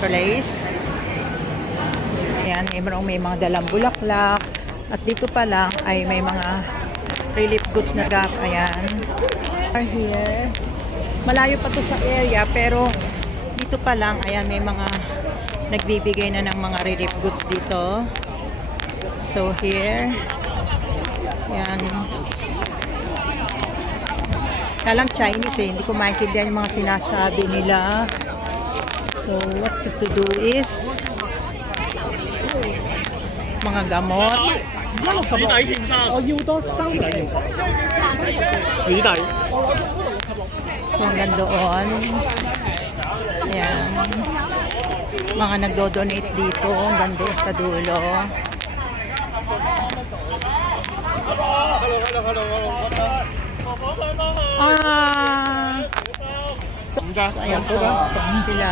place. Ayan, may mga dalang bulaklak. At dito pa lang ay may mga relief goods na gap. Ayan. Here. Malayo pa to sa area pero dito pa lang, ayan, may mga nagbibigay na ng mga relief goods dito. So here. Ayan. Talang Chinese eh. Hindi ko maintindihan yung mga sinasabi nila. So what to do is mga gamot. So hanggang doon. Ayan. Mga nagdo-donate dito hanggang doon sa dulo. So, ayan po sila.